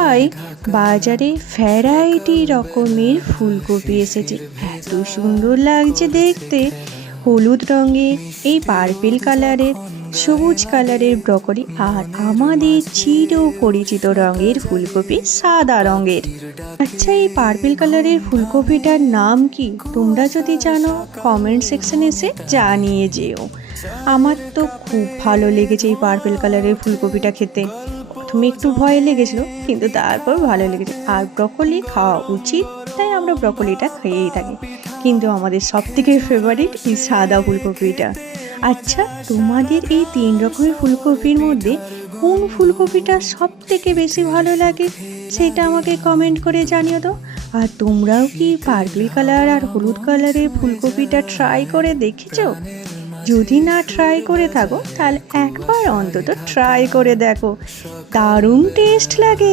তাই বাজারে ভ্যারাইটি রকমের ফুলকপি এসেছে, এত সুন্দর লাগছে দেখতে। হলুদ রঙের, এই পার্পেল কালারের, সবুজ কালারের ব্রকলি, আর আমাদের চির পরিচিত রঙের ফুলকপি সাদা রঙের। আচ্ছা, এই পার্পেল কালারের ফুলকপিটার নাম কি? তোমরা যদি জানো কমেন্ট সেকশনে এসে জানিয়ে যেও। আমার তো খুব ভালো লেগেছে এই পার্পেল কালারের ফুলকপিটা খেতে। প্রথমে একটু ভয় লেগেছিল, কিন্তু তারপর ভালো লেগেছে। আর ব্রকলি খাওয়া উচিত, তাই আমরা ব্রকলিটা খেয়েই থাকি, কিন্তু আমাদের সব থেকে ফেভারিট এই সাদা ফুলকপিটা। আচ্ছা, তোমাদের এই 3 রকমের ফুলকপির মধ্যে কোন ফুলকপিটা সব থেকে বেশি ভালো লাগে সেটা আমাকে কমেন্ট করে জানিও তো। আর তোমরাও কি পার্পল কালার আর হলুদ কালারের ফুলকপিটা ট্রাই করে দেখেছো? যদি না ট্রাই করে থাকো তাহলে একবার অন্তত ট্রাই করে দেখো, দারুণ টেস্ট লাগে।